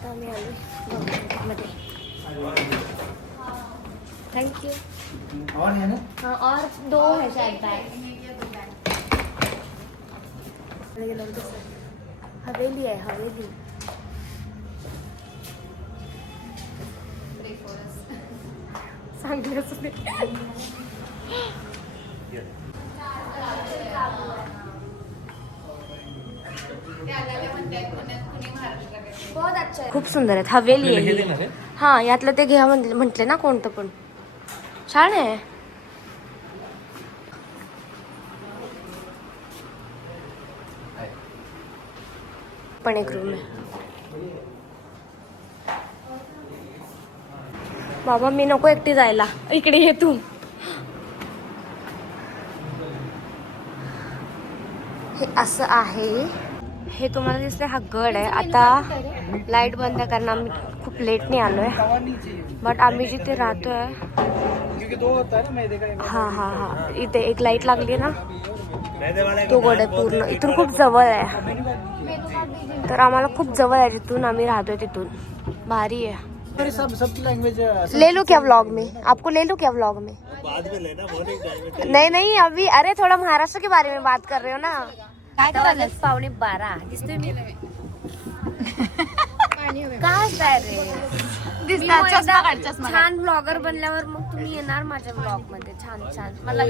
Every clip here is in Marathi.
आता आम्ही आलो मध्ये. Thank you. और है ना? हाँ और 2 है शायद बैग. हवेली आहे हवेली. सांगली असू दे. खूप सुंदर आहेत. हवेली आहे. हा यातलं ते घ्या म्हटले ना कोणतं पण. छान आहे. पण एक रूम आहे. बाबा मी नको एकटी जायला. इकडे ये तू. हे असं आहे. हे तुम्हाला दिसतंय हा गड आहे. आता लाईट बंद आहे कारण आम्ही खूप लेटने आलोय. बट आम्ही जिथे राहतोय हा हा हा इथे एक लाईट लागली ना तो गड आहे पूर्ण. इथून खूप जवळ आहे. तर आम्हाला खूप जवळ आहे जिथून आम्ही राहतोय तिथून. भारी आहे. सब लैंग्वेज ले लो क्या व्लॉग में. आपको ले लो क्या व्लॉग में. बाद में लेना. नहीं नहीं अभी. अरे थोड़ा महाराष्ट्र के बारे में बात कर रहे हो ना. काय करायला 11:15 दिसतोय मी. काय असताय रे. छान ब्लॉगर बनल्यावर मग तुम्ही येणार माझ्या ब्लॉग मध्ये. छान छान मला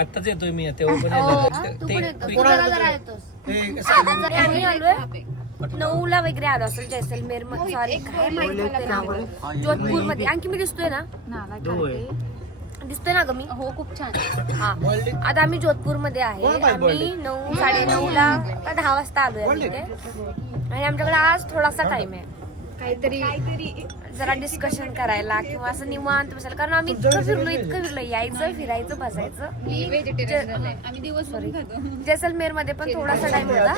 आत्ताच येतोय मी. आम्ही आलोय 9ला वगैरे आलो असेल जैसलमेर मध्ये. सॉरी काय माहिती नाव. जोधपूर मध्ये. आणखी मी दिसतोय ना. दिसतोय ना ग मी. हो खूप छान. हा आता आम्ही जोधपूर मध्ये आहे. आम्ही 9 9:30ला 10 वाजता आलोय आम्ही इथे. आणि आमच्याकडे आज थोडासा टाइम आहे काहीतरी जरा डिस्कशन करायला किंवा असं निवांत बसायला. कारण आम्ही इतकं फिरलो यायचं फिरायचं बसायचं. जैसलमेर मध्ये पण थोडासा टाइम होता.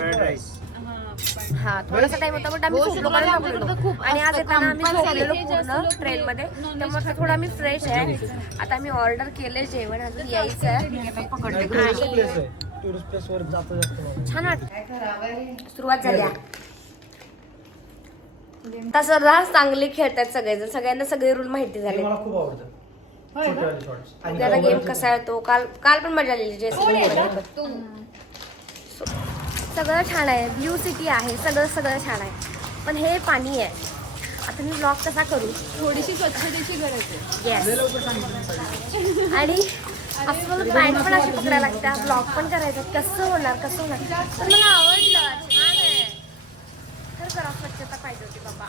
हा थोडासा टाइम होता बट आम्ही खूप लोकांना झोपलेलो. आणि आज येताना आम्ही झोपलेलो पूर्ण ट्रेन मध्ये. त्यामुळे थोडं आम्ही फ्रेश आहे. आता आम्ही ऑर्डर केले जेवण अजून यायचं आहे. छान वाटत. सुरुवात झाली. तसं रास चांगले खेळतात सगळेजण. सगळ्यांना सगळे रूल माहिती झाले. मला खूप आवडतं. त्याला गेम कसा आहे तो. काल पण मजा आलेली जैसलमेर. सगळं छान आहे. ब्ल्यू सिटी आहे. सगळं छान आहे. पण हे पाणी आहे. आता मी ब्लॉग कसा करू. थोडीशी स्वच्छतेची गरज आहे. येस. आणि असं मला पॅन्ट पण अशी पकडायला लागते. ब्लॉग पण करायचं. कसं होणार तर मला आवडलं. छान आहे. करा स्वच्छता पाहिजे होती बाबा.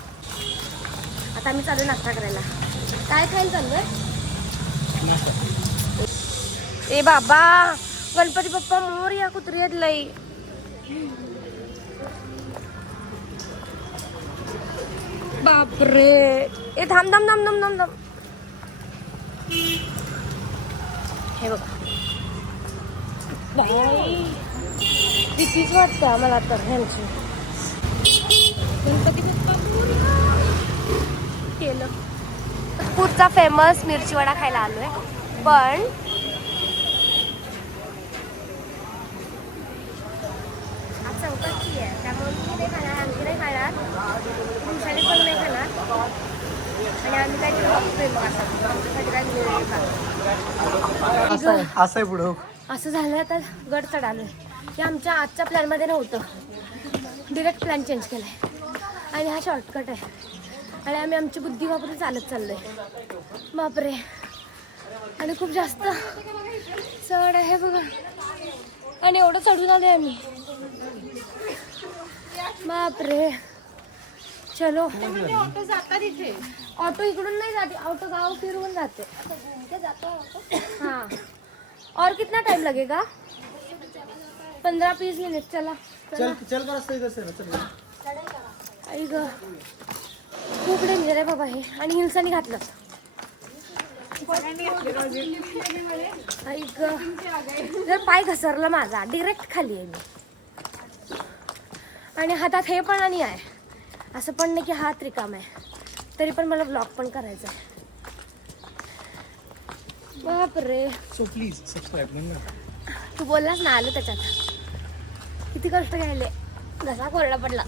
आता आम्ही चालू नाश्ता करायला. काय खायला चाललोय. ए बाबा गणपती बाप्पा मोरया. कुत्री आहेत लई. बापरे. ए थांब. हे बघा बाई भीतीच वाटते आम्हाला तर ह्यांची. गणपती बाप्पा केलं. पुढचा फेमस मिरची वडा खायला आलोय. पण आज चौकशी आहे त्यामुळे मी नाही खाणार. आणखी नाही खाणार. तुमच्याने पण नाही खाणार. आणि आम्ही काहीतरी बघतोय मग आता आमच्यासाठी काय मिळेल का. असं आहे पुढं. असं झालं आता गड चढालोय. हे आमच्या आजच्या प्लॅनमध्ये नव्हतं. डिरेक्ट प्लॅन चेंज केलाय. आणि हा शॉर्टकट आहे. आणि आम्ही आमची बुद्धी वापरून चालत चाललोय. बापरे. आणि खूप जास्त चढ आहे बघा. आणि एवढं चढून आलोय आम्ही. बापरे. चलो. ऑटो जातात इथे. ऑटो इकडून नाही जाते. ऑटो गाव फिरवून जाते. हाँ. और कितना टाइम लगेगा. 15-20 मिनिट. चला चल कर असं इथं चल. आई ग खूप डेंजर आहे बाबा हे. आणि हिल्सानी घातलं. आई ग जर पाय घसरला माझा डिरेक्ट खाली आहे मी. आणि हातात हे पण आणि आहे. असं पण नाही की हात रिकाम आहे. तरी पण मला ब्लॉग पण करायचा आहे. बापरे. So please subscribe. तू बोललास ना आलं त्याच्यात. किती कष्ट घ्यायले. घसा कोरडा पडला.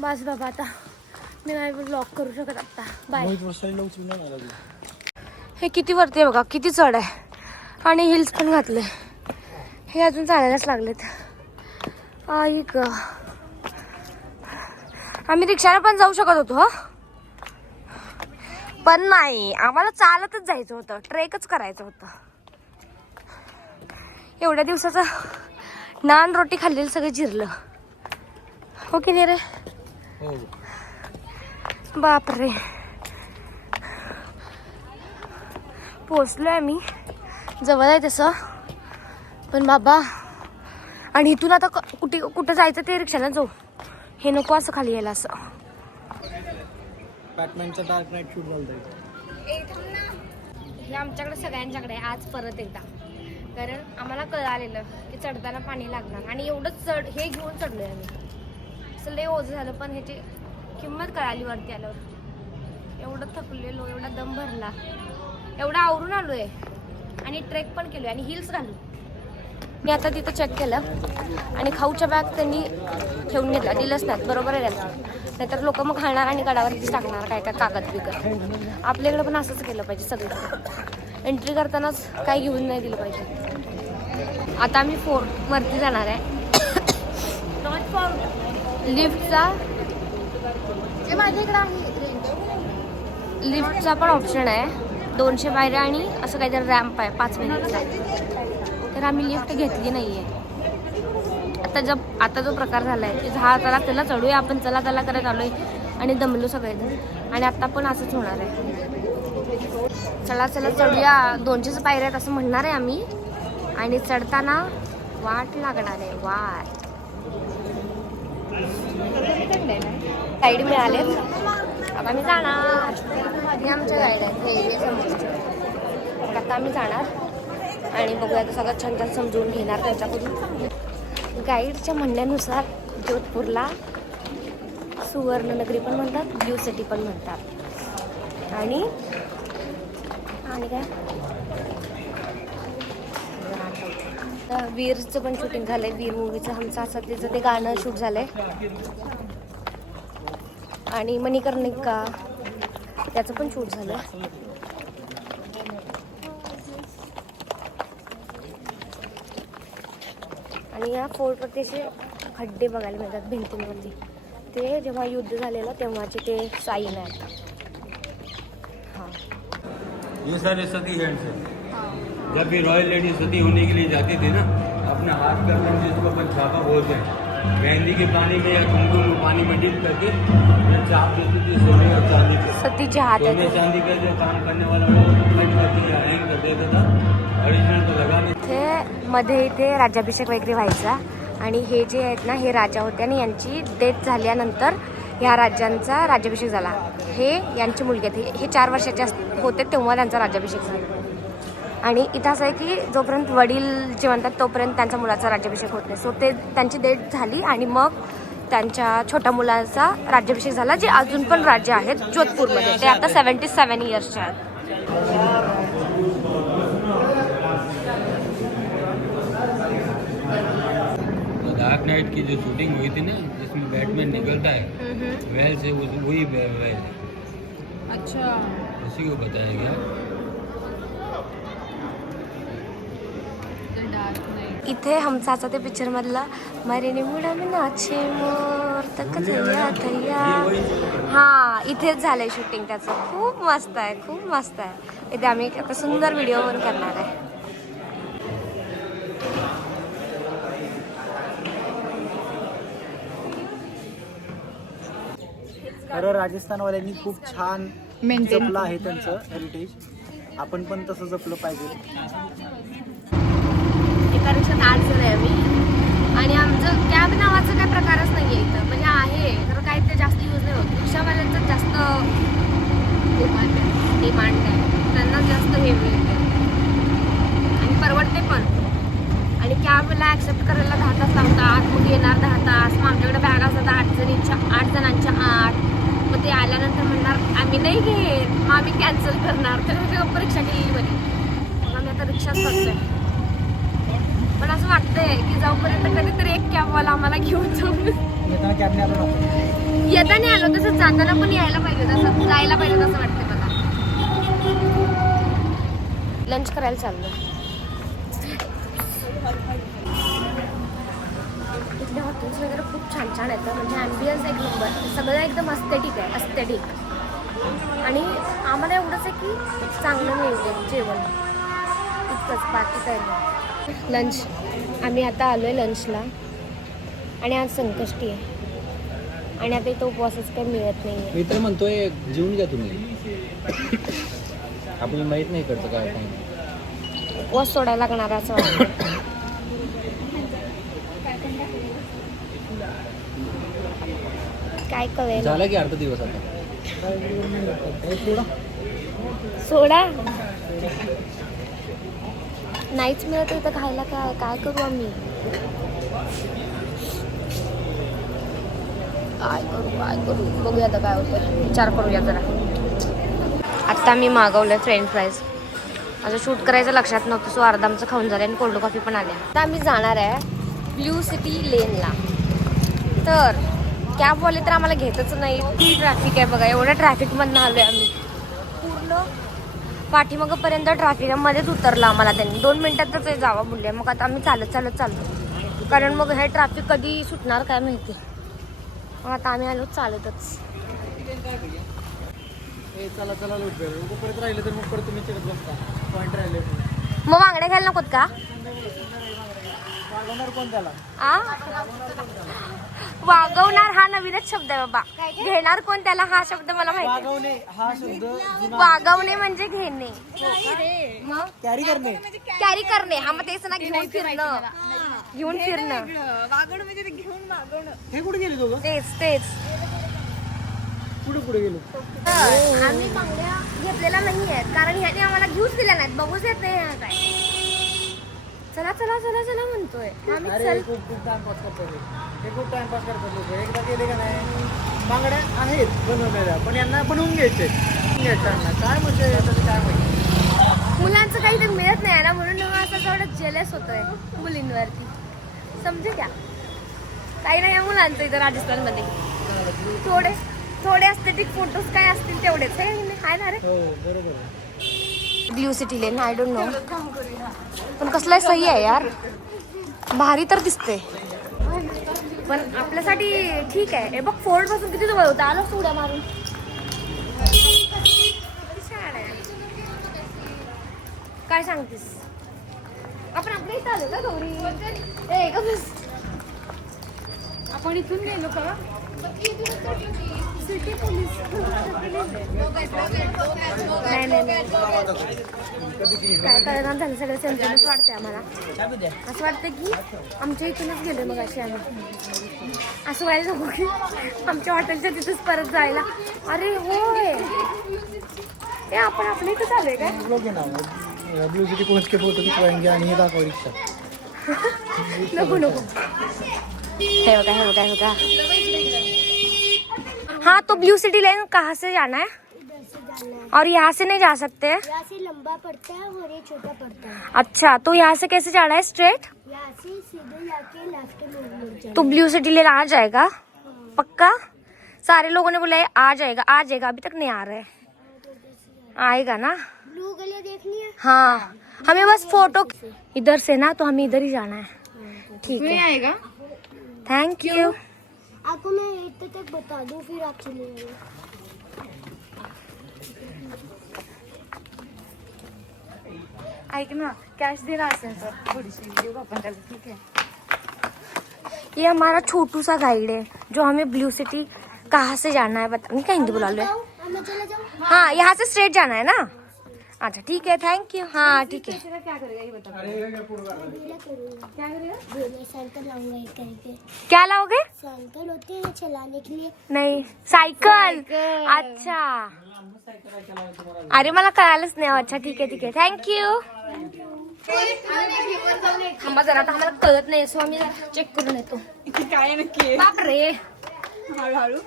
बस बाबा आता मी नाही ब्लॉग करू शकत आता. बाय. हे किती वरती आहे बघा, किती चढ आहे आणि हिल्स पण घातले. हे अजून चालायलाच लागलेत. ऐक आम्ही रिक्षाने पण जाऊ शकत होतो हा, पण नाही आम्हाला चालतच जायचं होतं, ट्रेकच करायचं होतं. एवढ्या दिवसाचं नान रोटी खाल्लेलं सगळं जिरलं हो की नाही रे. हो. बापरे पोचलोय आम्ही, जवळ आहे तसं पण बाबा. आणि इथून आता कुठं जायचं ते रिक्षाने जाऊ, हे नको असं खाली यायला असं. बॅटमॅनचा डार्क नाईट शूट झालं. हे आमच्याकडे सगळ्यांच्याकडे आहे आज परत एकदा, कारण आम्हाला कळालेलं की चढताना पाणी लागणार आणि एवढंच चढ हे घेऊन चढलोय आम्ही. असं लय ओझं झालं पण ह्याची किंमत कळाली वरती आल्यावर. एवढं थकलेलो, एवढा दम भरला, एवढं आवरून आलोय आणि ट्रेक पण केलोय आणि हिल्स घालून. मी आता तिथं चेक केलं आणि खाऊच्या बॅग त्यांनी ठेवून घेतला, दिलंच नाही. बरोबर आहे त्याचं, नाहीतर लोक मग खाणार आणि गडावरतीच टाकणार काय काय कागद बिगद. आपल्याकडे पण असंच केलं पाहिजे सगळीकडे. एंट्री करतानाच काही घेऊन नाही दिलं पाहिजे. आता आम्ही फोर्ट वरती जाणार आहे. लिफ्टचा लिफ्टचा पण ऑप्शन आहे. 200 पायऱ्या आणि असं काहीतरी रॅम्प आहे 5 मिनिटचा. तर आम्ही लिफ्ट घेतली नाहीये. आता जो प्रकार झालाय की चला चढूया आपण, चला करत आलोय आणि दमलो सगळेजण. आणि आता पण असंच होणार आहे. चला चढूया 200 पायऱ्या आहेत असं म्हणणार आहे आम्ही आणि चढताना वाट लागणार आहे. वाट गाईड मिळालेत, आता आम्ही जाणार. हे आमच्या गाईड आहेत. आता आम्ही जाणार आणि बघूया आता सगळं छान छान समजून घेणार त्यांच्याकडून. गाईडच्या म्हणण्यानुसार जोधपूरला सुवर्णनगरी पण म्हणतात, ब्ल्यू सिटी पण म्हणतात. आणि काय वीरचं पण शूटिंग झालंय. वीर मूवीचं हमचा सतीचं ते गाणं शूट झालंय. आणि मणिकर्णिका त्याचं पण शूट झालं. आणि या फोर्टवरती असे खड्डे बघायला मिळतात भिंतींवरती. ते जेव्हा युद्ध झालेलं तेव्हाचे ते साईन आहेत. हाँ ये सारे सती हैंड्स हैं। जब भी रॉयल लेडी सती होने के लिए जाती थी ना, अपने हाथ का अंदर जिसको अपन छापा बोलते हैं, मेहंदी के पानी में या कुमकुम में पानी में डिप करके चाप देती थी सोने और चांदी के। सतीचे हात सोने आहेत. चांदी का जो काम करने वाला वो कट करके या हैंग कर देता था, ओरिजिनल तो लगा नहीं। इथे मध्ये इथे राज्याभिषेक वगैरे व्हायचा आणि हे जे आहेत ना हे राजा होते आणि यांची डेथ झाल्यानंतर ह्या राज्यांचा राज्याभिषेक झाला. हे यांची मुलगी आहेत. हे 4 वर्षाचे होते तेव्हा त्यांचा राज्याभिषेक झाला. आणि इथं असं आहे की जोपर्यंत वडील जे म्हणतात तोपर्यंत त्यांच्या मुलाचा राज्याभिषेक होत नाही. सो ते त्यांची डेथ झाली आणि मग त्यांच्या छोट्या मुलाचा राज्याभिषेक झाला, जे अजून पण राज्य आहेत जोधपूरमध्ये. ते आता 77 इयर्सचे आहेत. डार्क नाइट की जो शूटिंग हुई थी ना, जिसमें बैटमैन निकलता है वेल से, वही वेल है। अच्छा, उसी को बताया गया। इथे हमसाचा ते पिक्चर मधला मरेने मुडा में नाचे मोर तक थैया थैया, हा इथेच झालंय शूटिंग त्याचं. खूप मस्त आहे, खूप मस्त आहे. इथे आम्ही आता सुंदर व्हिडिओ पण करणार आहे. खरं राजस्थानवाल्यांनी खूप छान जपलं आहे त्यांचं हेरिटेज. आपण पण तसं जपलं पाहिजे. एका रिक्षात 8 जण आहे आम्ही आणि आमचं कॅब नावाचं काही प्रकारच नाही आहे इथं. म्हणजे आहे खरं काही ते जास्त यूज नाही होत. रिक्षावाल्यांचं जास्त डिमांड आहे, त्यांना जास्त हे मिळते आणि परवडते पण. आणि कॅबला ॲक्सेप्ट करायला 10 तास लागतात, मग येणार 10 तास. मग आमच्याकडे बॅग असतात 8 जणांच्या 8. मग ते आल्यानंतर म्हणणार आम्ही नाही घेत, मग आम्ही कॅन्सल करणार. तर परीक्षा केलेली बरी. मग आम्ही आता रिक्षाच करतोय. पण असं वाटतंय की जाऊपर्यंत कधीतरी एक कॅबवाला आम्हाला घेऊन जाऊ. येताना कॅबने आलो ना. येताना आलो तसं जाताना पण यायला पाहिजे तसं जायला पाहिजे तसं वाटतंय मला. लंच करायला चाललोय. इथले हॉटेल्स वगैरे खूप छान छान आहेत म्हणजे ॲम्बियन्स एक नंबर, सगळं एकदम अस्थेटिक आहे, अस्थेटिक. आणि आम्हाला एवढंच आहे की चांगलं मिळते जेवण, इतकंच, बाकी काही नाही. लंच आम्ही आता आलो आहे लंचला आणि आज संकष्टी आहे आणि आता इथं उपवासच काही मिळत नाही आहे. मी तर म्हणतोय जेवून घ्या तुम्ही. आपल्याला माहित नाही करतं काय काय. उपवास सोडायला लागणार असं वाटतं. काय कळेल झाला की अर्धा दिवस आता. सोडा नाहीच मिळत इथं खायला. काय काय करू आम्ही, काय करू बघूया आता काय होतं, विचार करूया जरा. आत्ता मी मागवलं फ्रेंच फ्राईज. माझं शूट करायचं लक्षात नव्हतं, सो अर्धा आमचं खाऊन झालं आणि कोल्ड कॉफी पण आल्या. आता आम्ही जाणार आहे ब्ल्यू सिटी लेनला. तर कॅबवाले तर आम्हाला घेतच नाही, ट्रॅफिक आहे बघा. एवढ्या ट्रॅफिकमधनं आलो आहे आम्ही, पूर्ण पाठीमागपर्यंत ट्रॅफिक मध्येच उतरलं आम्हाला त्यांनी. 2 मिनिटातच जावा बोलले. मग आता आम्ही चालत चाललो, कारण मग हे ट्रॅफिक कधी सुटणार काय माहिती. मग आता आम्ही आलो चालतच. चला चला लवकर, परत राहिलं तर मग परत तुम्ही चिडत बसता. पॉईंट राहिले मग वांगड्या घ्यायला नकोत का? वागवणार कोण त्याला? वागवणार हा नवीनच शब्द आहे बाबा. घेणार कोण त्याला हा शब्द मला माहिती. वागवणे हा शब्द वागवणे म्हणजे घेणे, मग कॅरी करणे. कॅरी करणे. हा मग तेच ना, घेऊन फिरणं, घेऊन फिरणं, वागणं म्हणजे ते घेऊन मागवणं. हे कुठे गेले दोघं? तेच. पुढे गेलो. आम्ही बांगड्या घेतलेल्या नाही आहेत कारण ह्याने आम्हाला घेऊच दिल्या नाहीत. बघूच येत नाही ह्या काय. चला चला चला चला म्हणतोय आम्ही. चल खूप टाइमपास करतात हे, खूप टाइमपास करतात लोक. एकदा गेले का नाही, बांगड्या आहेत बनवलेल्या, पण यांना बनवून घ्यायचे काय म्हणजे काय माहिती. मुलांचं काही ते मिळत नाही ना, म्हणून असं थोडं जेलस होतोय मुलींवरती, समजे क्या. काही नाही या मुलांचं इथं राजस्थानमध्ये. थोडे एस्थेटिक फोटोज काय असतील तेवढेच आहे ना रे. हो बरोबर. Blue city lane, I don't know, पण कसलं सही आहे यार, भारी तर दिसते. पण आपल्यासाठी ठीक आहे. हे बघ फोर्ट पासून किती जवळ होता. आलो उड्या मारून. काय सांगतेस? आपण आपल्या इथं आलो का गौरी? ए का बस, आपण इथून गेलो का? सिटी पोलीस नाही काय कळणार झालं. सगळं सेन्सिटिव्ह वाटते आम्हाला. असं वाटतं की आमच्या इथूनच गेलो मग अशी आम्ही. असं व्हायला नको की आमच्या हॉटेलच्या तिथंच परत जायला. अरे होय, हे आपण आपल्या इथं चालू आहे काय? ब्लू सिटी पहुंच के फोटो खिंचवाएंगे आणि हे दाखव रिक्षा. नको हे बघा. हाँ तो ब्लू सिटी लेन कहाँ से जाना है? और यहाँ से नहीं जा सकते? यहाँ से लंबा पड़ता है और ये छोटा पड़ता है. अच्छा, तो यहाँ से कैसे जाना है? स्ट्रेट? यहाँ से सीधे जाके लेफ्ट में मुड़ जाना. तो ब्लू सिटी लेन आ जाएगा पक्का? सारे लोगों ने बोला है आ जाएगा. अभी तक नहीं आ रहा है. आएगा ना? ब्लू गली देखनी है. हाँ, हमें बस फोटो इधर से ना, तो हमें इधर ही जाना है. ठीक है, आएगा. Thank you. आपको मैं इतने तक बता दूं फिर आप चले जाइए. ऐक ना, कॅश दिला असेल तर थोडीशी देऊ आपण त्याला. ठीक है. ये हमारा छोटू सा गाइड है जो हमें ब्लू सिटी कहाँ से जाना है बता. नहीं, क्या हिंदी बुला लो. मैं चला जाऊँ. हाँ, यहाँ से स्ट्रेट जाना है ना. अच्छा ठीक है, थैंक यू. हाँ ठीक है. क्या करेगा ये बता. अकेला करूँगा. क्या करेगा? मैं साइकिल लाऊंगा एक करके. क्या लाओगे? साइकिल होती है ना चलाने के लिए. नहीं, सायकल. अच्छा, अरे मला कळालंच नाही. अच्छा ठीक आहे, थँक्यू. थांबा जरा, आता आम्हाला कळत नाही, सो आम्ही चेक करून येतो. काय नक्की बापरे, हळूहळू.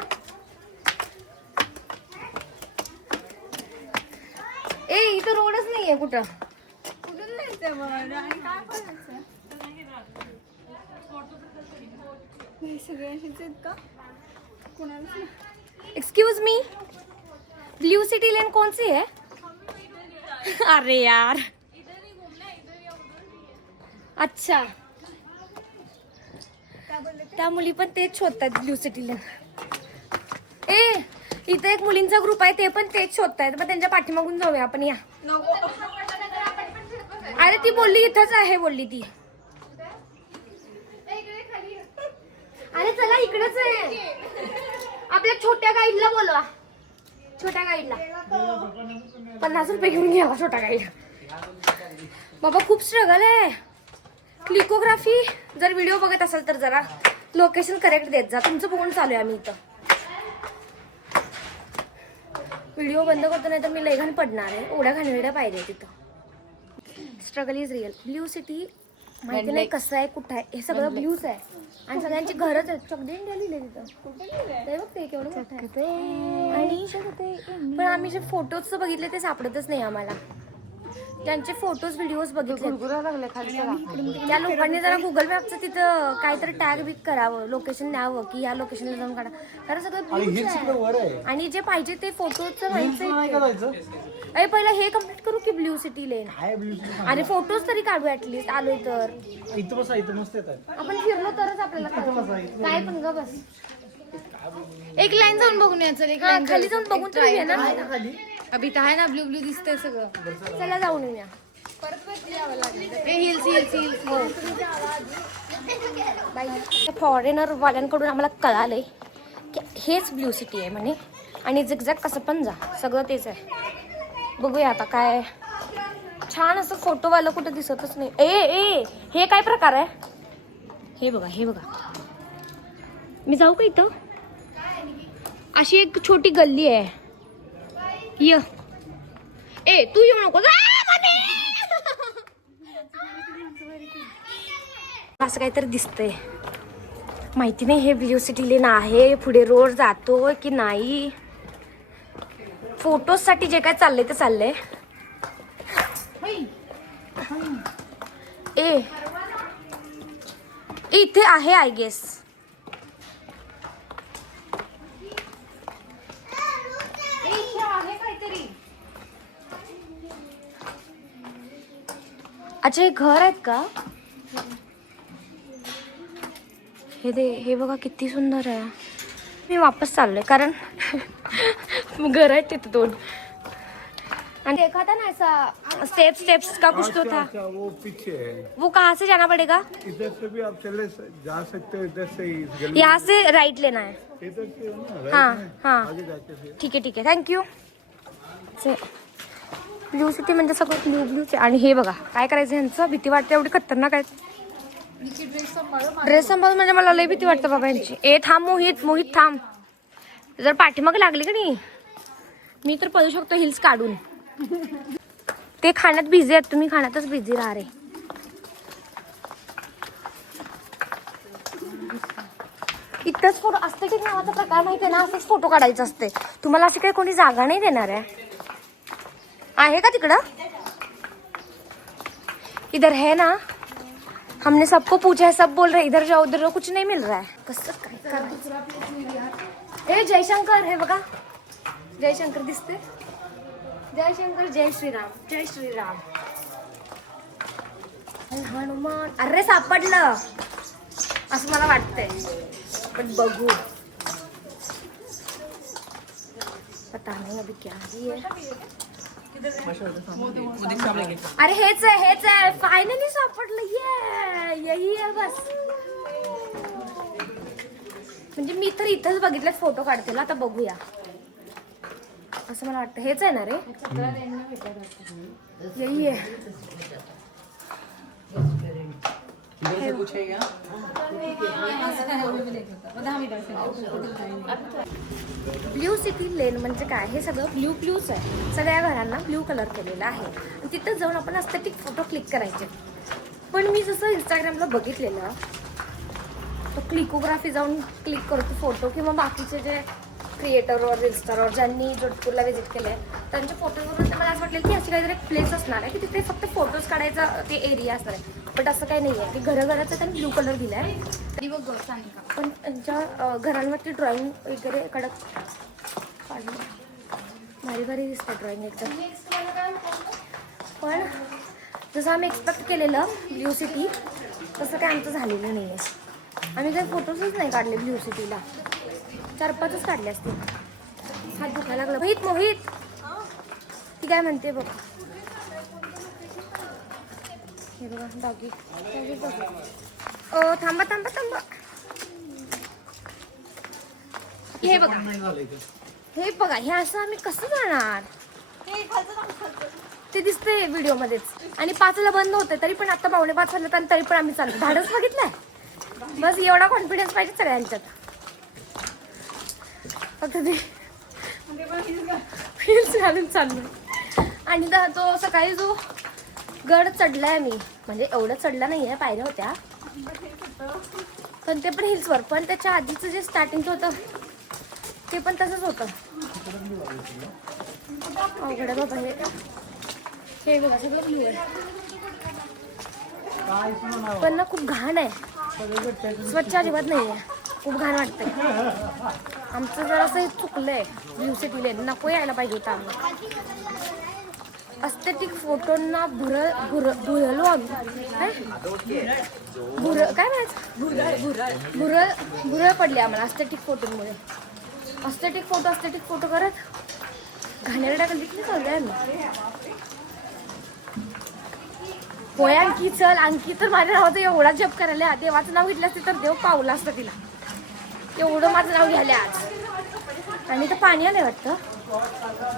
ए इथं रोडच नाहीये कुठं. कुठून जायचंय मग आणि काय करायचं? सगळे असेच आहेत का? कोणाला एक्सक्यूज मी, ब्लू सिटी लेन कौन सी है? अरे यार, अच्छा, त्या मुली पण तेच शोधतात ब्लू सिटी लेन. ए, इथे एक मुलींचा ग्रुप आहे, ते पण तेच शोधतायत. मग त्यांच्या पाठीमागून जाऊया आपण, या. अरे ती बोलली इथंच आहे, बोलली ती. अरे चला इकडेच आहे. आपल्या छोट्या गाईडला बोलवा, छोट्या गाईडला 50 रुपये घेऊन घ्यावा छोटा गाईड. बाबा खूप स्ट्रगल आहे. क्लिकोग्राफी जर व्हिडिओ बघत असाल तर जरा लोकेशन करेक्ट देत जा. तुमचं बघून चालू आहे आम्ही इथं. व्हिडिओ बंद करतो नाही तर मी लय घाण पडणार आहे. ओढ्या घाणवेड्या पाहिजे तिथं. Struggle is real. Blue city माहिती नाही कसं आहे, कुठं आहे. हे सगळं ब्ल्यूच आहे आणि सगळ्यांची घरच आहेत. चॉकलेट इंडिया लिहिले तिथं. ते बघ ते केवढं मोठं आहे. आणि पण आम्ही जे फोटोज बघितले ते सापडतच नाही आम्हाला. त्यांचे फोटोज व्हिडिओज बघितले. लागले खाली त्या लोकांनी जरा गुगल मॅपचं तिथं काहीतरी टॅग बिग करावं, लोकेशन न्यावं की या लोकेशनला जाऊन काढा. कारण सगळं ब्ल्यूच आहे आणि जे पाहिजे ते फोटोजचं व्हायचं. अरे पहिला हे कम्प्लीट करू की ब्ल्यू सिटी लेन. आणि फोटोज तरी काढू ऍटलीस्ट. आलोय तर इथं बसा, इथं मस्त येतात. आपण फिरलो तरच आपल्याला कळतं. काय पण ग बस. एक लाईन जाऊन बघून यायचं. एक हा, खाली जाऊन बघून तर येऊया ना. अभि तर आहे ना, ब्ल्यू ब्ल्यू दिसतंय सगळं. चला जाऊन येऊया. फॉरेनर वाल्यांकडून आम्हाला कळालंय की हेच ब्ल्यू सिटी आहे म्हणे. आणि झिगझॅग कसं पण जा, सगळं तेच आहे. बघूया आता काय. छान असं फोटोवालं कुठं दिसतच नाही. ए हे काय प्रकार आहे? हे बघा, हे बघा. मी जाऊ का इथं? अशी एक छोटी गल्ली आहे. ये ए तू येऊ नको. असं काहीतरी दिसतंय. माहिती नाही हे ब्ल्यू सिटी लेन आहे, पुढे रोड जातोय की नाही. फोटोज साठी जे काय चाललंय ते चाललंय. ए इथे आहे आय गेस. अच्छा हे घर आहेत का? हे बघा किती सुंदर आहे. मी वापस चाललोय कारण घर आहेत तिथे 2. आणि देखा था ना ऐसा स्टेप्स का कुछ तो था. वो पीछे है. वो कहाँ से जाना पड़ेगा? इधर से भी आप चले जा सकते हो. इधर से इस गली यहाँ से राइट लेना है. इधर से हो ना, राइट हाँ में. हाँ आगे जाके फिर ठीक आहे थँक्यू. ब्ल्यू सिटी म्हणजे सगळं ब्ल्यूच आहे. आणि हे बघा काय करायचं यांचं. भीती वाटते एवढी खतरनाक आहे. ड्रेस सांभाळ म्हणजे मला लई भीती वाटतं बाबा यांची. ए थांब मोहित थांब. जर पाठीमाग लागली का नाही मी तर पळू शकतो हिल्स काढून. ते खाण्यात बिझी आहेत, तुम्ही खाण्यातच बिझी राहा रे. इथंच फोटो एस्थेटिक नावाचा प्रकार माहिती आहे ना, असंच फोटो काढायचं असते. तुम्हाला अशी काही कोणी जागा नाही देणार आहे का तिकडं? इधर है ना, हमने सबको पूछा है, सब बोल रहे हैं इधर जाओ उधर जाओ, कुछ नहीं मिल रहा है. कसं काय करायचं? हे जयशंकर हे बघा, जयशंकर दिसते. जयशंकर, जय श्रीराम, जय श्रीराम. हनुमान. अरे सापडलं असं मला वाटतंय, पण बघू. पता नहीं अभी क्या ही है. अरे हेच आहे फायनली सापडलं. यही आहे बस. म्हणजे मी तर इथंच बघितलं फोटो काढते. आता बघूया असं मला वाटतं. हेच आहे ना रे. यही आहे. ब्ल्यू सिटी लेन म्हणजे काय? हे सगळं ब्ल्यूच आहे. सगळ्या घरांना ब्ल्यू कलर केलेला आहे. तिथं जाऊन आपण एस्थेटिक फोटो क्लिक करायचे. पण मी जसं इंस्टाग्रामला बघितलेलं तो क्लिकोग्राफी जाऊन क्लिक करतो फोटो, किंवा बाकीचे जे क्रिएटरवर रील्सस्टारवर ज्यांनी जोधपूरला व्हिजिट केलंय त्यांच्या फोटोजवरून मला असं वाटलं की अशी काहीतरी एक प्लेस असणार आहे की तिथे फक्त फोटोज काढायचा ते एरिया असणार आहे. झटपट असं काही नाही आहे की घराघराचा त्यांनी ब्ल्यू कलर दिला आहे. पण त्यांच्या घरांवरती ड्रॉइंग वगैरे कडक काढलं, भारी भारी दिसतं ड्रॉइंग एकदम. पण जसं आम्ही एक्सपेक्ट केलेलं ब्ल्यू सिटी तसं काय आमचं झालेलं नाही आहे. आम्ही काही फोटोजच नाही काढले ब्ल्यू सिटीला, 4-5च काढले असतील. हात दुखायला लागला. मोहित मोहित ती काय म्हणते बघ. हे बघा डॉगी. ओ थांबा थांबा थांबा. हे बघा हे बघा, हे असं आम्ही कसं जाणार ते दिसतंय व्हिडिओमध्येच. आणि 5ला बंद होते तरी पण आता 4:45 झालं आणि तरी पण आम्ही चाललो. धाडच बघितलंय. बस एवढा कॉन्फिडन्स पाहिजे सगळ्यांच्यात. फक्त ते हिल्स घालून चाललो. आणि तो सकाळी जो गड चढलाय मी, म्हणजे एवढं चढला नाही आहे, पायऱ्या होत्या पण ते पण हिल्सवर. पण त्याच्या आधीचं जे स्टार्टिंगचं होतं ते पण तसंच होतं. अवघड आहे बाबा हे बघा सगळं ब्ल्यू आहे. पण ना खूप घाण आहे, स्वच्छ अजिबात नाही आहे, खूप घाण वाटतंय. आमचं जरासं हे चुकलंय ब्ल्यू सिटी लेन, नको यायला पाहिजे होतं. आम्ही अस्थेटिक फोटोंना भुरलो आम्ही. काय म्हणायचं, भुरळ पडली आम्हाला अस्थेटिक फोटोंमुळे. अस्थेटिक फोटो करत घाणेरड्या गल्लीतली चाललोय आम्ही. होय अंकी चल. अंकी तर माझ्या नावाचं एवढा जप करायला, देवाचं नाव घेतलं असते तर देव पावलं असतं तिला. एवढं माझं नाव घ्यायला आज. आणि तर पाणी आलंय वाटतं,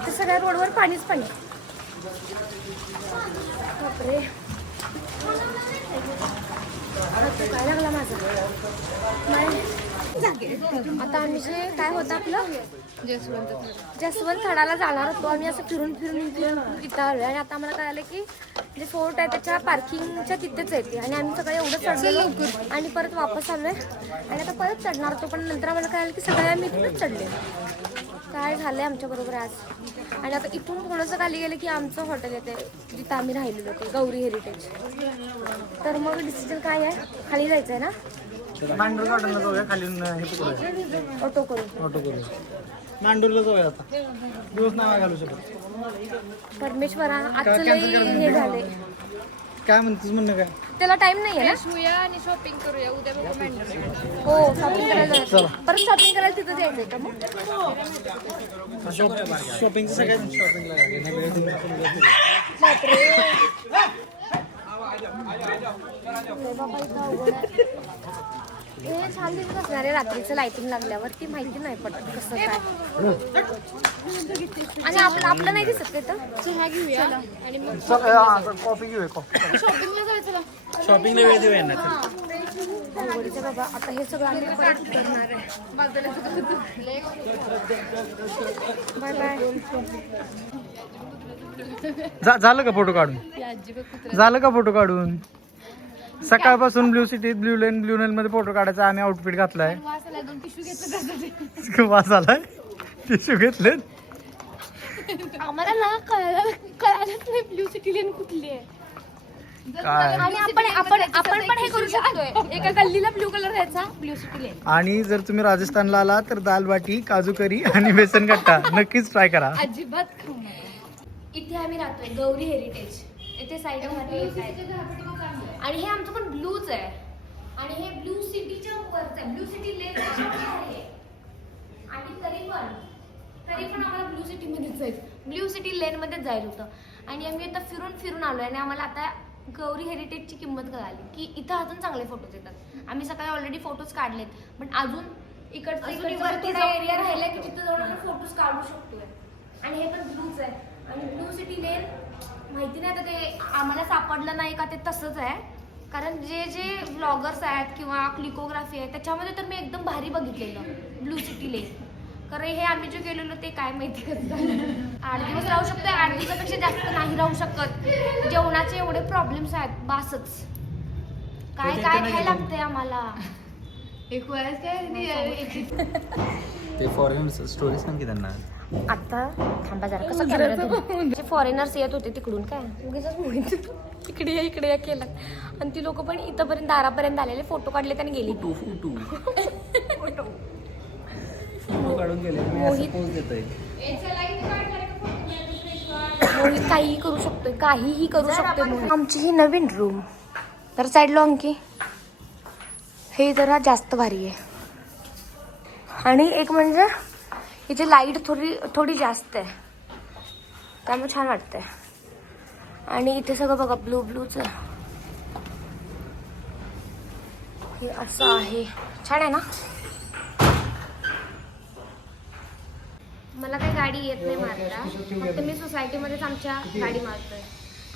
ते सगळ्या रोडवर पाणीच पाणी. बापरे काय लागला माझा. आता आम्ही जे काय होतं आपलं जसवंत थडाला जाणार होतो आम्ही. असं फिरून इथं आलो आणि आता आम्हाला कळालं की जे फोर्ट आहे त्याच्या पार्किंगच्या तिथेच येते. आणि आम्ही सगळे एवढं चढलो आणि परत वापस आलोय आणि आता परत चढणार होतो. पण नंतर आम्हाला कळालं की सगळे आम्ही इथूनच चढले. काय झालंय आमच्या बरोबर आज. आणि आता इथून थोडंसं खाली गेलं की आमचं हॉटेल येते जिथं आम्ही राहिलेलो होतो, गौरी हेरिटेज. तर मग डिसिजन काय आहे, खाली जायचं आहे ना, मांडूर गार्डनला जाऊया. खाली हे करूया, ऑटो करून मांडूरला जाऊया. आता दिवस नाही घालू शकत. परमेश्वरा आजचं लई हे झाले. काय म्हणतेस म्हणणं काय? त्याला टाइम नाही आहे ना. आणि शॉपिंग करूया उद्या. हो शॉपिंग करायला जायचं. परत शॉपिंग करायला तिथं जायचंय का मग. शॉपिंग सगळ्यात शॉपिंगला हे छान दिसत असणार आहे रात्रीचं लाइटिंग लागल्यावर. ती माहिती नाही पडत कसं काय. आणि आपलं नाही दिसत ते तर. चहा घेऊया आणि मग कॉफी घेऊया. कॉफी शॉपिंगला जायचं. शॉपिंगला वेळ देऊया ना. आवडीचं बाबा. आता हे सगळं आम्ही परत करणार आहे. Bye bye. झालं का फोटो काढून? झालं का फोटो काढून? सकाळपासून ब्ल्यू सिटी ब्ल्यू लेन मध्ये फोटो काढायचा आम्ही आउटफिट घातलाय. वास आलाय. टिश्यू घेतले. आम्हाला ना कळालंच नाही ब्ल्यू सिटी लेन कुठली आहे. काय आणि आपण पण हे करू शकतोय. एका गल्लीला ब्ल्यू कलर द्यायचा, ब्ल्यू सिटी लेन. आणि जर तुम्ही राजस्थानला आला तर दाल बाटी, काजू करी आणि बेसन गट्टा नक्कीच ट्राय करा. अजिबात खाऊ नका. इथे आम्ही राहतोय गौरी हेरिटेज. इथे साईड आणि हे आमचं पण ब्लूच आहे. आणि हे ब्लू सिटीच्या वरच आहे. ब्लू सिटी लेन आहे. आणि तरी पण आम्हाला ब्लू सिटी मध्येच जायचं. ब्ल्यू सिटी लेन मध्येच जायचं होतं. आणि आम्ही आता फिरून आलोय आणि आम्हाला आता गौरी हेरिटेजची किंमत कळाली की इथं अजून चांगले फोटोज येतात. आम्ही सकाळी ऑलरेडी फोटोज काढलेत पण अजून इकडचा एरिया राहिलाय की तिथं जाऊन आपण फोटोज काढू शकतोय. आणि हे पण ब्लूच आहे. आणि ब्लू सिटी लेन माहिती नाही आता ते आम्हाला सापडलं नाही का ते तसंच आहे. कारण जे ब्लॉगर्स आहेत किंवा क्लिकोग्राफी आहे त्याच्यामध्ये तर मी एकदम भारी बघितलेलं ब्लू सिटी लेन. कारण हे आम्ही जे गेलेलो ते काय माहिती कसं झालं. 8 दिवस राहू शकतो. 8 दिवसापेक्षा जास्त नाही राहू शकत. जेवणाचे एवढे प्रॉब्लेम्स आहेत बासच. काय खायला लागतंय आम्हाला. एक वेळेस काय ते फॉरेन स्टोरी सांग की त्यांना. आता थांबा जरा कसं कॅमेरा फॉरेनर्स येत होते तिकडून काय उगीचच मोहित इकडे या केलं आणि ती लोक पण इथंपर्यंत दारापर्यंत आलेले फोटो काढले आणि गेली काढून गेले मोहित काहीही करू शकतोय मोहित. आमची ही नवीन रूम तर साईडला अंकी हे जरा जास्त भारी आहे आणि एक म्हणजे इथे लाईट थोडी जास्त आहे त्यामुळे छान वाटतंय आणि इथे सगळं बघा ब्लूच आहे हे असं आहे छान आहे ना. मला काही गाडी येत नाही मारता फक्त मी सोसायटीमध्येच आमच्या गाडी मारतोय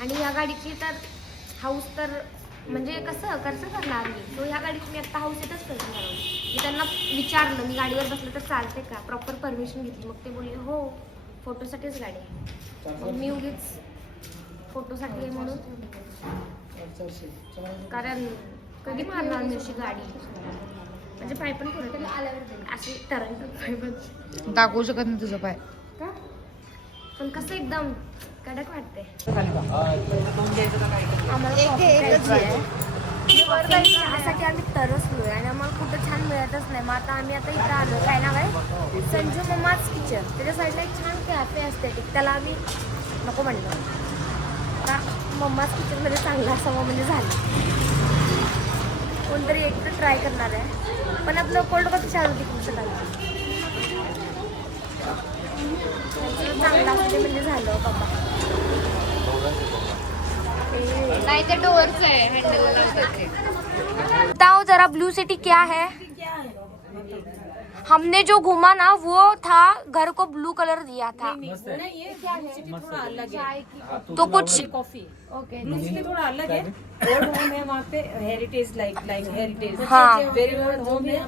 आणि ह्या गाडीची तर हाऊस तर म्हणजे कसं करणार मी तो ह्या गाडीची मी आता हाऊस येतच करतो मी त्यांना विचारलं मी गाडीवर बसलं तर चालते का प्रॉपर परमिशन घेतली मग ते बोलले हो फोटोसाठीच गाडी आहे मग मी उगीच फोटोसाठी आहे म्हणून कारण कधी मारणार मी अशी गाडी म्हणजे पाय पण पुढे अशी तरंग पाय पण दाखवू शकत नाही तुझं पाय का पण कसं एकदम कडक वाटते चहासाठी आम्ही तरसलोय आणि आम्हाला कुठं छान मिळतच नाही मग आता इथं आलो काय नाव आहे संजू मम्माच किचन त्याच्या साईडला एक छान कॅफे असते त्याला आम्ही नको म्हणलं आता मम्माच किचनमध्ये चांगला असावं म्हणजे झालं कोणतरी एक तर ट्राय करणार आहे पण आपलं कोल्ड कॉफी चालू तिकडचं चांगला असते म्हणजे झालं बाबा नाही ते डोअरच आहे हँडल. बताओ जरा ब्लू सिटी क्या है हमने जो घूमा ना वो था घर को ब्लू कलर दिया था तो कुछ कॉफी ब्लू सिटी थोड़ा अलग है ओल्ड होम है वहाँ पे हेरिटेज लाइक हेरिटेज हाँ। वेरी ओल्ड होम है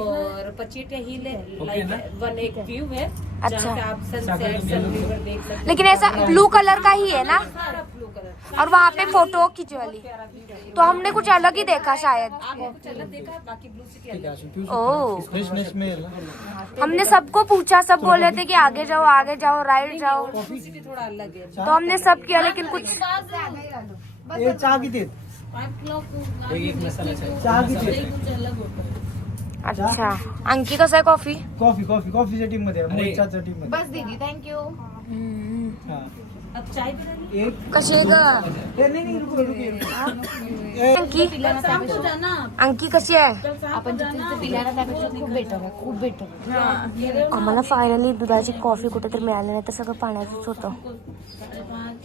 और पचीटिया हिल है लाइक वन एक व्यू है अच्छा। जहाँ पे आप सनसेट सनरिवर देख सकते लेकिन ऐसा ब्लू कलर का ही है ना हैं सारा ब्लू कलर और वहाँ पे फोटो खींचे वाली तो हमने कुछ अलग ही देखा शायद आपने कुछ अलग देखा है बाकी ब्लू सिटी अलग है। ओ फ्रेशनेस मिळेल ना. हमने सबको पूछा सब बोल रहे थे कि आगे जाओ राइट जाओ ब्लू सिटी थोड़ा अलग है तो हमने सब किया लेकिन कुछ हे चहा किती आहेत? चहा किती आहेत? कुछ अलग होता है। अच्छा अंकी कसं आहे कॉफी कॉफीच्या टीम मध्ये मोहितच्या टीम मध्ये बस दीदी थँक्यू. हा. अब चाय बनानी एक कशी आहे ग ए, नाही रुको. अंकी अंकी कशी आहे आपण तिथे पिल्याला त्यापेक्षा खूप बेटर आम्हाला फायनली दुधाची कॉफी कुठेतरी मिळाली नाही तर सगळं पाण्याचंच होतं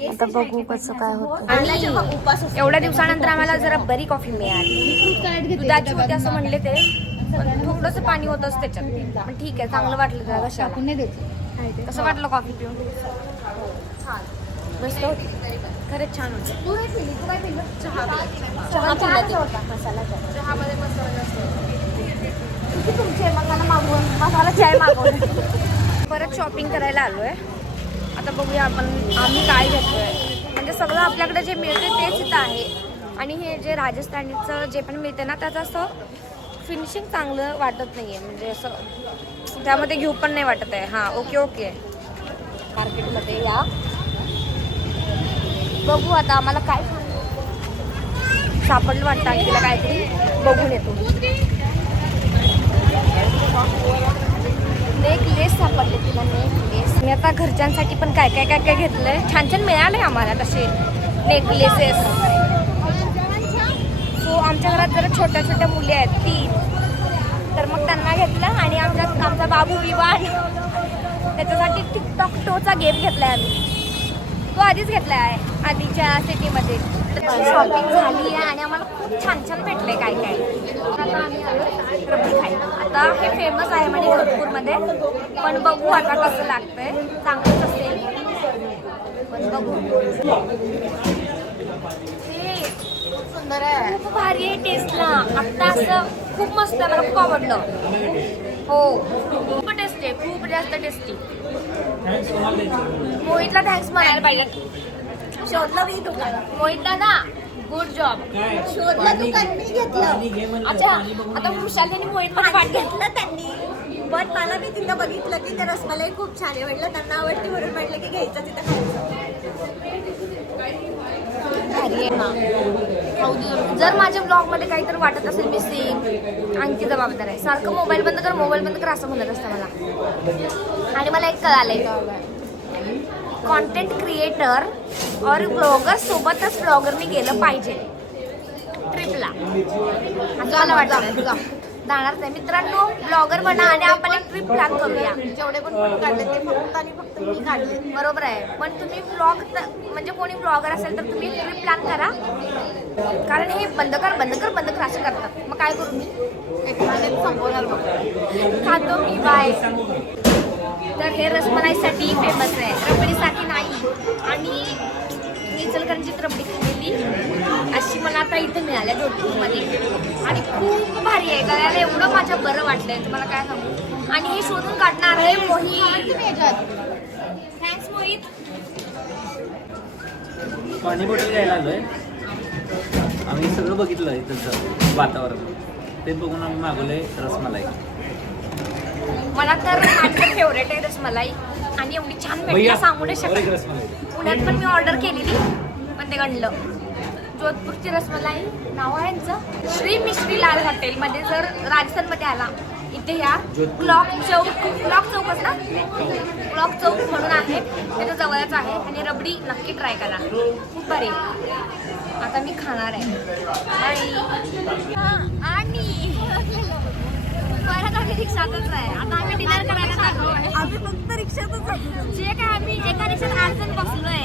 आता बघू कसं काय होतं एवढ्या दिवसानंतर आम्हाला जरा बरी कॉफी मिळाली दुधाची होती असं म्हणले ते पण थोडंसं पाणी होतंच त्याच्यात पण ठीक आहे चांगलं वाटलं जरा कशाला नाही देत. कसं वाटलं कॉफी पिऊन मस्त होती खरंच छान होती चहा पिला होता मसाला चहामध्ये मसाला तुमचे मसाला मागवून मसाला चाय मागवून परत शॉपिंग करायला आलोय आता बघूया आम्ही काय घेतोय म्हणजे सगळं आपल्याकडे जे मिळते तेच इथं आहे आणि हे जे राजस्थानीचं जे पण मिळते ना त्याचं असं फिनिशिंग चांगलं वाटत नाहीये म्हणजे असं त्यामध्ये घेऊ पण नाही वाटत आहे हां ओके मार्केटमध्ये या बघू आता आम्हाला काय सापडलं वाटतं आणखीला काहीतरी बघून येतो नेकलेस सापडले तिला नेकलेस मी आता घरच्यांसाठी पण काय घेतलंय छान मिळाले आम्हाला तसे नेकलेसेस सो आमच्या घरात जरा छोट्या मुली आहेत 3 तर मग त्यांना घेतलं आणि आमचा बाबू विवान त्याच्यासाठी टिकटॉक टोचा गेम घेतलाय आम्ही तो आधीच घेतला आहे आधीच्या सिटीमध्ये शॉपिंग झाली आहे आणि आम्हाला खूप छान भेटले काय आता आम्ही आलो रबडी खायला आता हे फेमस आहे म्हणजे जोधपूरमध्ये पण बघू आता कसं लागतंय चांगलंच असेल पण बघू हे सुंदर आहे. खूप भारी आहे टेस्टला आत्ता असं खूप मस्त आहे मला खूप आवडलं हो खूप टेस्टी आहे खूप जास्त टेस्टी मोहितला थँक्स म्हणायला पाहिजे शोधलं मी दुकान मोहितला ना गुड जॉब शोधलं दुकान मी घेतलं अच्छा आता विशाल त्यांनी मोहित मध्ये वाट घेतलं त्यांनी पण मला मी तिथं बघितलं की ते रसमलाई खूप छान आहे. म्हटलं त्यांना आवडते म्हणून म्हटलं की घ्यायचं तिथं भारी आहे ना. खाऊ दे. जर माझ्या ब्लॉगमध्ये काहीतरी वाटत असेल मिसिंग, आणखी जबाबदार आहे. सारखं मोबाईल बंद कर असं म्हणत असतं मला. आणि मला एक कळालंय, कॉन्टेंट क्रिएटर और ब्लॉगर सोबतच ब्लॉगरने गेलं पाहिजे ट्रिपला, असं मला वाटतं. जाणार नाही मित्रांनो, ब्लॉगर बना आणि आपण एक ट्रिप प्लॅन करूया. जेवढे पण फोटो काढले ते फक्त आणि फक्त मी काढले. बरोबर आहे, पण तुम्ही ब्लॉग म्हणजे कोणी ब्लॉगर असेल तर तुम्ही ट्रिप प्लॅन करा, कारण हे बंद कर असं करतात. मग काय करू मी? संपवणार बघ. खातो मी, बाय. तर हे रसमलाईसाठी फेमस आहे, रबडीसाठी नाही. आणि मी इचलकरंजीत रबडी खाल्लेली अशी मला आता इथे मिळाल्या जोधपूरमध्ये, आणि खूप भारी आहे. गळ्याला एवढं माझ्या बरं वाटलंय तुम्हाला काय सांगू. आणि हे शोधून काढणार आहे मोहित. थँक्स मोहित. पाणी बॉटल घ्यायला आलोय. आम्ही सगळं बघितलं इथलं वातावरण, ते बघून आम्ही मागवलंय रसमलाई. मला तर माझं फेवरेट आहे रसमलाई, आणि एवढी छान भेटली सांगू नाही शकत. रसमलाई पुण्यात पण मी ऑर्डर केलेली पण ते गणलं. जोधपूरची रसमलाई नाव आहे यांचं श्री मिश्री लाल हॉटेलमध्ये. जर राजस्थानमध्ये आला इथे या क्लॉक चौकच ना, क्लॉक चौक म्हणून आहे, त्याच्या जवळच आहे. आणि रबडी नक्की ट्राय करा, खूप भारी. आता मी खाणार आहे आणि परत आम्ही रिक्षातच आहे. आता आम्ही डिनर करायला जातो. आम्ही फक्त रिक्षातच जे काय आम्ही एका रिक्षात 8 जण बसलोय.